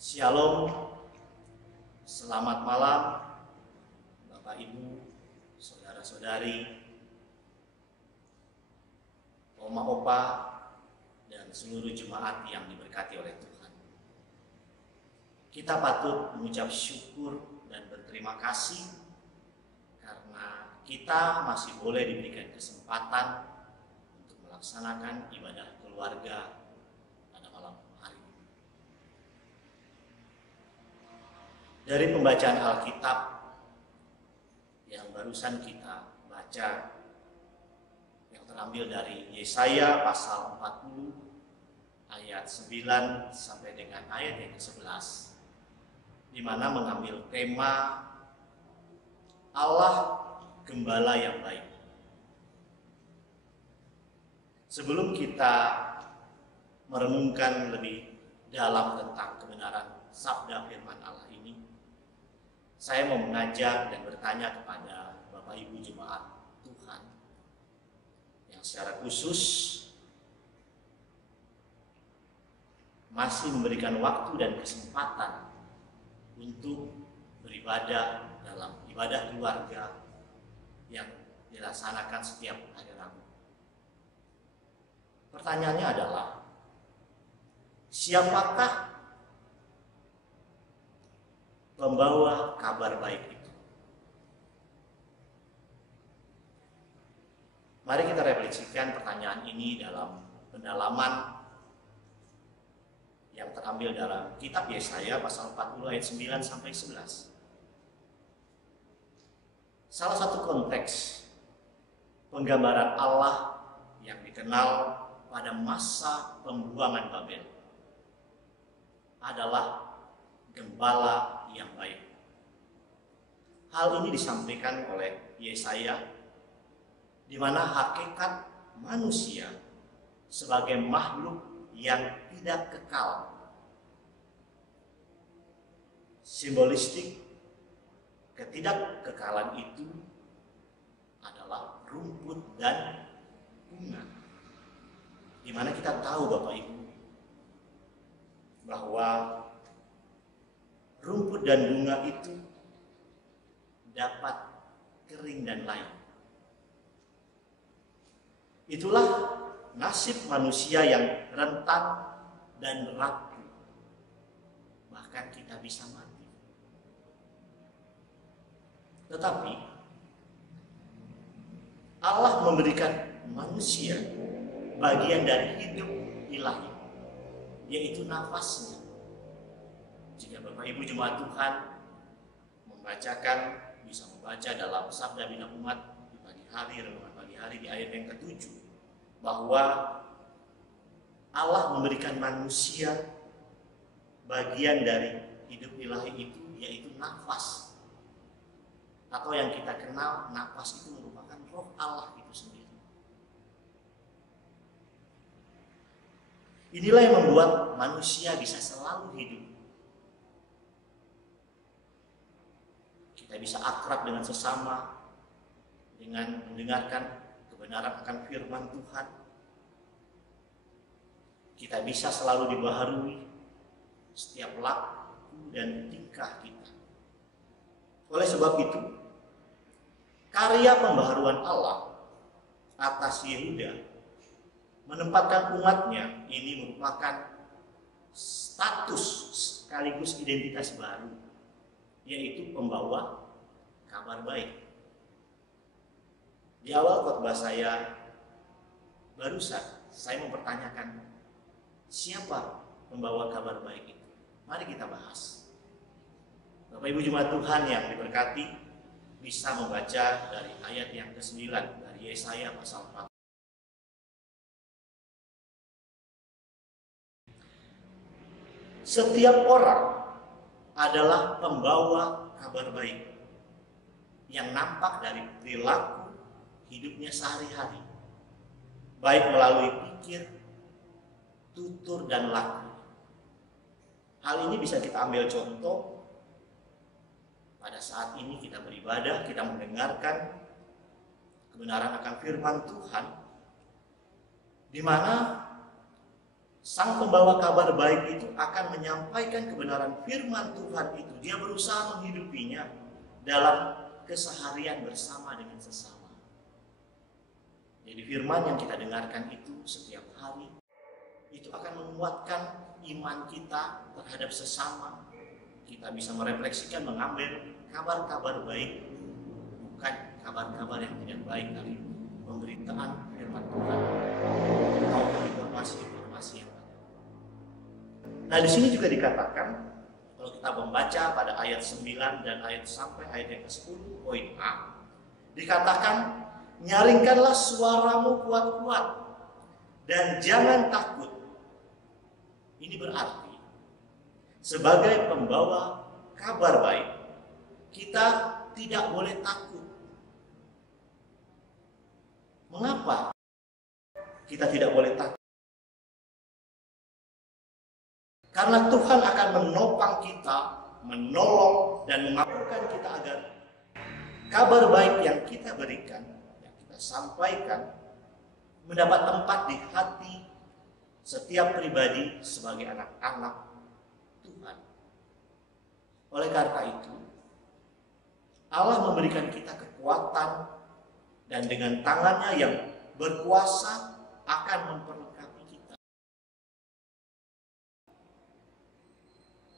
Shalom, selamat malam Bapak Ibu, saudara-saudari, oma opa, dan seluruh jemaat yang diberkati oleh Tuhan. Kita patut mengucap syukur dan berterima kasih karena kita masih boleh diberikan kesempatan untuk melaksanakan ibadah keluarga pada malam hari ini. Dari pembacaan Alkitab yang barusan kita baca, yang terambil dari Yesaya pasal 40 ayat 9 sampai dengan ayat yang ke-11, di mana mengambil tema Allah Gembala yang baik. Sebelum kita merenungkan lebih dalam tentang kebenaran sabda firman Allah ini, saya mau mengajak dan bertanya kepada Bapak Ibu jemaat Tuhan yang secara khusus masih memberikan waktu dan kesempatan untuk beribadah dalam ibadah keluarga yang dilaksanakan setiap hari Rabu. Pertanyaannya adalah, siapakah pembawa kabar baik itu? Mari kita refleksikan pertanyaan ini dalam pendalaman yang terambil dalam kitab Yesaya pasal 40 ayat 9 sampai 11. Salah satu konteks penggambaran Allah yang dikenal pada masa pembuangan Babel adalah gembala yang baik. Hal ini disampaikan oleh Yesaya, di mana hakikat manusia sebagai makhluk yang tidak kekal, simbolistik ketidakkekalan itu adalah rumput dan bunga. Di mana kita tahu Bapak Ibu bahwa rumput dan bunga itu dapat kering dan layu. Itulah nasib manusia yang rentan dan rapuh. Bahkan kita bisa mati. Tetapi Allah memberikan manusia bagian dari hidup ilahi, yaitu nafasnya. Jika Bapak Ibu jemaat Tuhan membacakan, bisa membaca dalam Sabda Bina Umat di pagi hari, renungan pagi hari di ayat yang ke-7, bahwa Allah memberikan manusia bagian dari hidup ilahi itu, yaitu nafas. Atau yang kita kenal, nafas itu merupakan roh Allah itu sendiri. Inilah yang membuat manusia bisa selalu hidup. Kita bisa akrab dengan sesama, dengan mendengarkan kebenaran akan firman Tuhan. Kita bisa selalu dibaharui setiap laku dan tingkah kita. Oleh sebab itu, karya pembaharuan Allah atas Yehuda menempatkan umatnya ini merupakan status sekaligus identitas baru, yaitu pembawa kabar baik. Di awal khotbah saya barusan, saya mempertanyakan siapa pembawa kabar baik itu. Mari kita bahas. Bapak Ibu jemaat Tuhan yang diberkati, bisa membaca dari ayat yang ke-9 dari Yesaya pasal 4. Setiap orang adalah pembawa kabar baik yang nampak dari perilaku hidupnya sehari-hari, baik melalui pikir, tutur, dan laku. Hal ini bisa kita ambil contoh pada saat ini kita beribadah, kita mendengarkan kebenaran akan firman Tuhan, di mana Sang pembawa kabar baik itu akan menyampaikan kebenaran firman Tuhan itu. Dia berusaha menghidupinya dalam keseharian bersama dengan sesama. Jadi firman yang kita dengarkan itu setiap hari, itu akan menguatkan iman kita terhadap sesama. Kita bisa merefleksikan, mengambil kabar-kabar baik, bukan kabar-kabar yang tidak baik dari pemberitaan firman Tuhan atau informasi-informasi yang ada. Nah, di sini juga dikatakan, kalau kita membaca pada ayat 9 dan ayat sampai ayat yang ke-10 poin A, dikatakan, nyaringkanlah suaramu kuat-kuat dan jangan takut. Ini berarti sebagai pembawa kabar baik, kita tidak boleh takut. Mengapa kita tidak boleh takut? Karena Tuhan akan menopang kita, menolong dan memampukan kita agar kabar baik yang kita berikan, yang kita sampaikan, mendapat tempat di hati setiap pribadi sebagai anak-anak Tuhan. Oleh karena itu, Allah memberikan kita kekuatan dan dengan tangannya yang berkuasa akan memperlengkapi kita.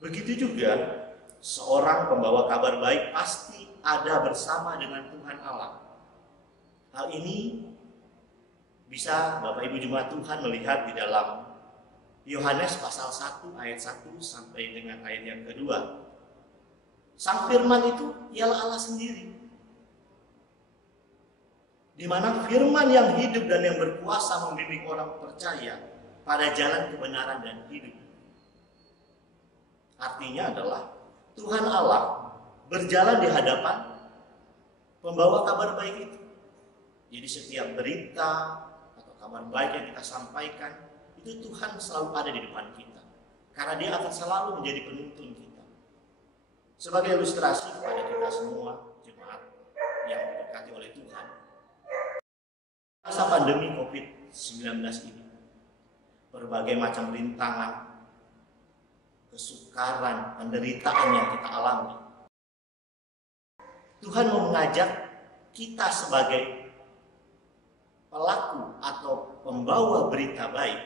Begitu juga seorang pembawa kabar baik pasti ada bersama dengan Tuhan Allah. Hal ini bisa Bapak Ibu Jemaat Tuhan melihat di dalam Yohanes pasal 1 ayat 1 sampai dengan ayat yang kedua. Sang firman itu ialah Allah sendiri. Di mana firman yang hidup dan yang berkuasa membimbing orang percaya pada jalan kebenaran dan hidup. Artinya adalah Tuhan Allah berjalan di hadapan pembawa kabar baik itu. Jadi setiap berita atau kabar baik yang kita sampaikan, itu Tuhan selalu ada di depan kita. Karena dia akan selalu menjadi penuntun kita. Sebagai ilustrasi kepada kita semua jemaat yang diberkati oleh Tuhan, masa pandemi COVID-19 ini, berbagai macam rintangan, kesukaran, penderitaan yang kita alami, Tuhan mau mengajak kita sebagai pelaku atau pembawa berita baik.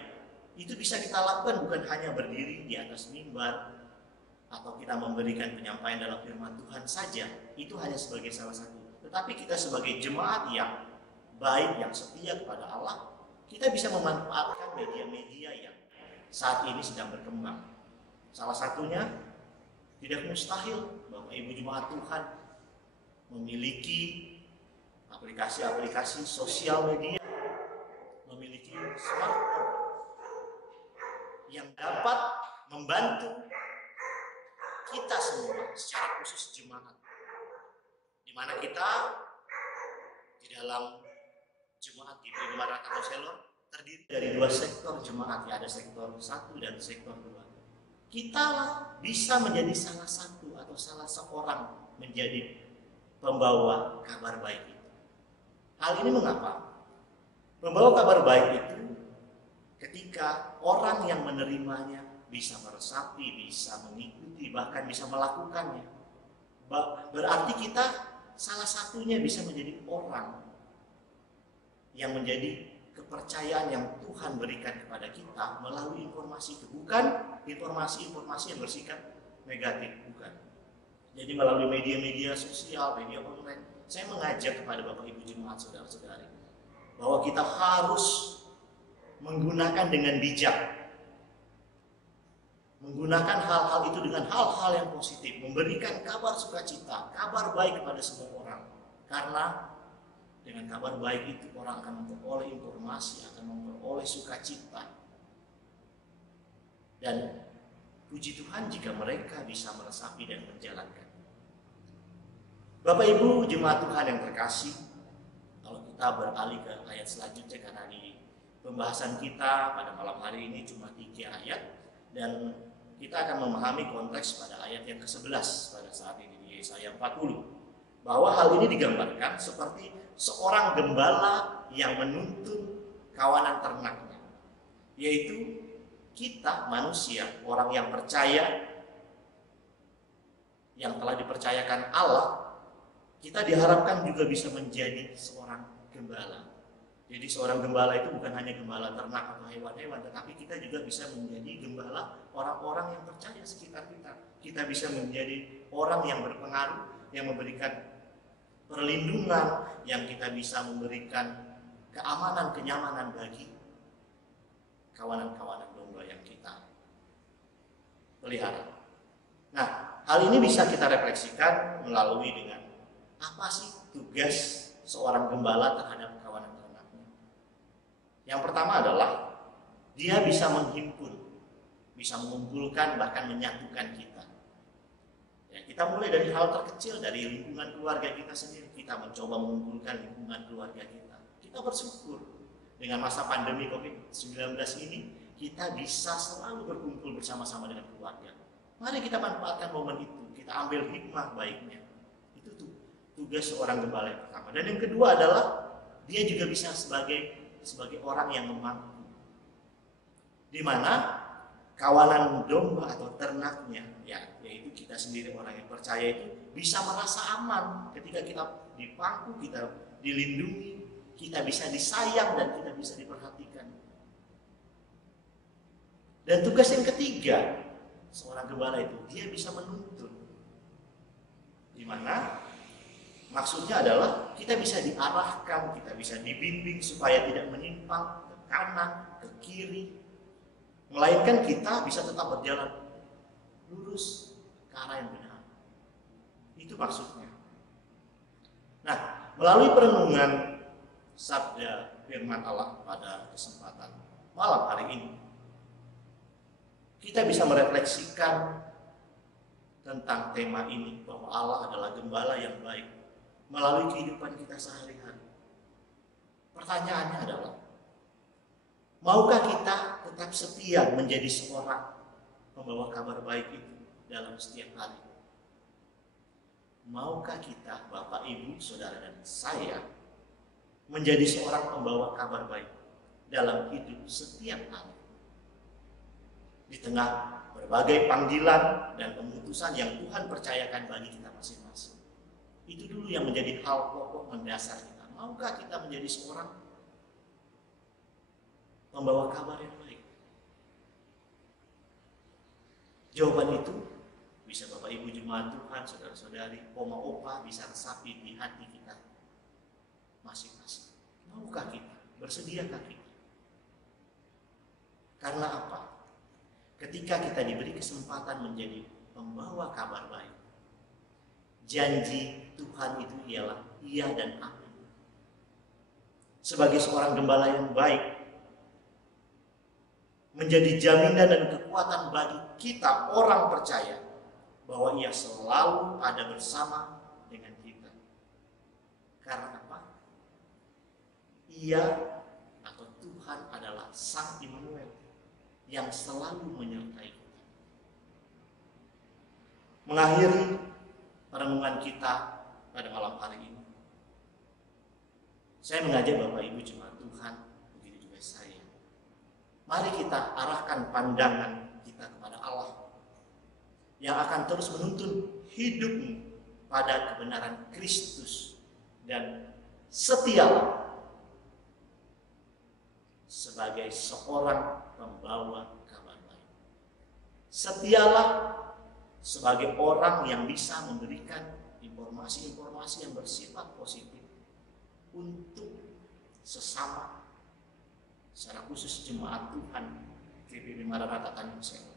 Itu bisa kita lakukan bukan hanya berdiri di atas mimbar atau kita memberikan penyampaian dalam firman Tuhan saja. Itu hanya sebagai salah satu. Tetapi kita sebagai jemaat yang baik, yang setia kepada Allah, kita bisa memanfaatkan media-media yang saat ini sedang berkembang. Salah satunya, tidak mustahil Bapak Ibu Jemaat Tuhan memiliki aplikasi-aplikasi sosial media, memiliki smartphone yang dapat membantu kita semua secara khusus jemaat, di mana kita di dalam jemaat di Jemaat Counselor terdiri dari dua sektor jemaat, ya, ada sektor 1 dan sektor 2. Kita bisa menjadi salah satu atau salah seorang menjadi pembawa kabar baik itu. Hal ini mengapa? Membawa kabar baik itu ketika orang yang menerimanya bisa meresapi, bisa mengikuti, bahkan bisa melakukannya. Berarti kita salah satunya bisa menjadi orang yang menjadi kepercayaan yang Tuhan berikan kepada kita melalui informasi itu. Bukan informasi-informasi yang bersikap negatif, bukan. Jadi melalui media-media sosial, media online, saya mengajak kepada Bapak Ibu Jemaat saudara-saudari bahwa kita harus menggunakan dengan bijak, menggunakan hal-hal itu dengan hal-hal yang positif, memberikan kabar sukacita, kabar baik kepada semua orang. Karena dengan kabar baik itu orang akan memperoleh informasi, akan memperoleh sukacita. Dan puji Tuhan jika mereka bisa meresapi dan menjalankan. Bapak Ibu Jemaat Tuhan yang terkasih, kalau kita beralih ke ayat selanjutnya, karena di pembahasan kita pada malam hari ini cuma 3 ayat, dan kita akan memahami konteks pada ayat yang ke-11 pada saat ini di Yesaya 40. Bahwa hal ini digambarkan seperti seorang gembala yang menuntun kawanan ternaknya, yaitu kita manusia, orang yang percaya, yang telah dipercayakan Allah, kita diharapkan juga bisa menjadi seorang gembala. Jadi seorang gembala itu bukan hanya gembala ternak atau hewan-hewan, tetapi kita juga bisa menjadi gembala orang-orang yang percaya sekitar kita. Kita bisa menjadi orang yang berpengaruh, yang memberikan perlindungan, yang kita bisa memberikan keamanan, kenyamanan bagi kawanan-kawanan domba yang kita pelihara. Nah, hal ini bisa kita refleksikan melalui dengan apa sih tugas seorang gembala terhadap kawanan ternaknya. Yang pertama adalah dia bisa menghimpun, bisa mengumpulkan, bahkan menyatukan kita. Ya, kita mulai dari hal terkecil, dari lingkungan keluarga kita sendiri. Kita mencoba mengumpulkan lingkungan keluarga kita. Kita bersyukur dengan masa pandemi COVID-19 ini, kita bisa selalu berkumpul bersama-sama dengan keluarga. Mari kita manfaatkan momen itu, kita ambil hikmah baiknya. Itu tugas seorang gembala yang pertama. Dan yang kedua adalah dia juga bisa sebagai orang yang memangku, di mana kawanan domba atau ternaknya, yaitu kita sendiri orang yang percaya itu bisa merasa aman ketika kita dipangku, kita dilindungi, kita bisa disayang dan kita bisa diperhatikan. Dan tugas yang ketiga seorang gembala itu, dia bisa menuntun, di mana maksudnya adalah kita bisa diarahkan, kita bisa dibimbing supaya tidak menyimpang ke kanan, ke kiri, melainkan kita bisa tetap berjalan lurus ke arah yang benar. Itu maksudnya. Nah, melalui perenungan sabda firman Allah pada kesempatan malam hari ini, kita bisa merefleksikan tentang tema ini, bahwa Allah adalah gembala yang baik melalui kehidupan kita sehari-hari. Pertanyaannya adalah, maukah kita tetap setia menjadi seorang pembawa kabar baik itu dalam setiap hari? Maukah kita, Bapak, Ibu, Saudara, dan saya menjadi seorang pembawa kabar baik dalam hidup setiap hari? Di tengah berbagai panggilan dan pemutusan yang Tuhan percayakan bagi kita masing-masing. Itu dulu yang menjadi hal pokok mendasar kita. Maukah kita menjadi seorang membawa kabar yang baik? Jawaban itu bisa Bapak Ibu jemaat Tuhan, saudara-saudari, oma opa bisa resapi di hati kita masing-masing. Maukah kita? Bersediakah kita? Karena apa? Ketika kita diberi kesempatan menjadi pembawa kabar baik, janji Tuhan itu ialah iya dan amin. Sebagai seorang gembala yang baik, menjadi jaminan dan kekuatan bagi kita orang percaya bahwa ia selalu ada bersama dengan kita. Karena apa? Ia atau Tuhan adalah Sang Immanuel yang selalu menyertai kita. Mengakhiri perenungan kita pada malam hari ini, saya mengajak Bapak Ibu jemaat Tuhan, begitu juga saya, mari kita arahkan pandangan kita kepada Allah yang akan terus menuntun hidupmu pada kebenaran Kristus, dan setialah sebagai seorang pembawa kabar baik. Setialah sebagai orang yang bisa memberikan informasi-informasi yang bersifat positif untuk sesama, secara khusus jemaat Tuhan GPIB Maranatha Tanjung Sewu.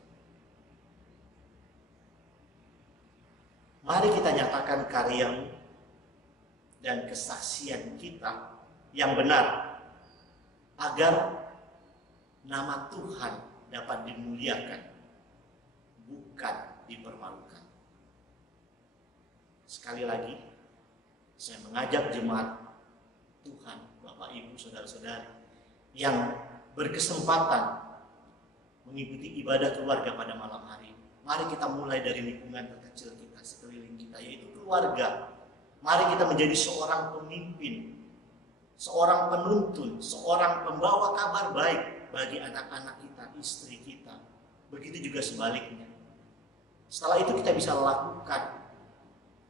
Mari kita nyatakan karyamu dan kesaksian kita yang benar, agar nama Tuhan dapat dimuliakan, bukan dipermalukan. Sekali lagi, saya mengajak jemaat Tuhan, Bapak, Ibu, Saudara-saudari yang berkesempatan mengikuti ibadah keluarga pada malam hari. Mari kita mulai dari lingkungan terkecil kita, sekeliling kita, yaitu keluarga. Mari kita menjadi seorang pemimpin, seorang penuntun, seorang pembawa kabar baik bagi anak-anak kita, istri kita, begitu juga sebaliknya. Setelah itu kita bisa lakukan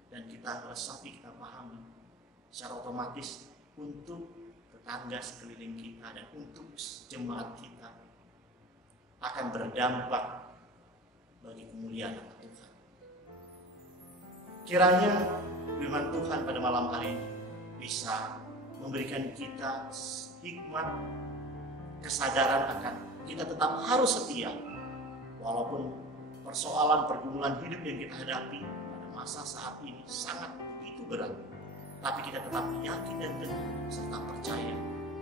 dan kita resapi, kita pahami secara otomatis untuk tetangga sekeliling kita dan untuk jemaat kita akan berdampak bagi kemuliaan Tuhan. Kiranya firman Tuhan pada malam hari ini bisa memberikan kita hikmat, kesadaran akan kita tetap harus setia walaupun persoalan pergumulan hidup yang kita hadapi pada masa saat ini sangat begitu berat, tapi kita tetap yakin dan teguh serta percaya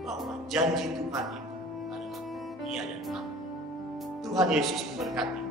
bahwa janji Tuhan itu adalah iya dan amin. Tuhan Yesus memberkati.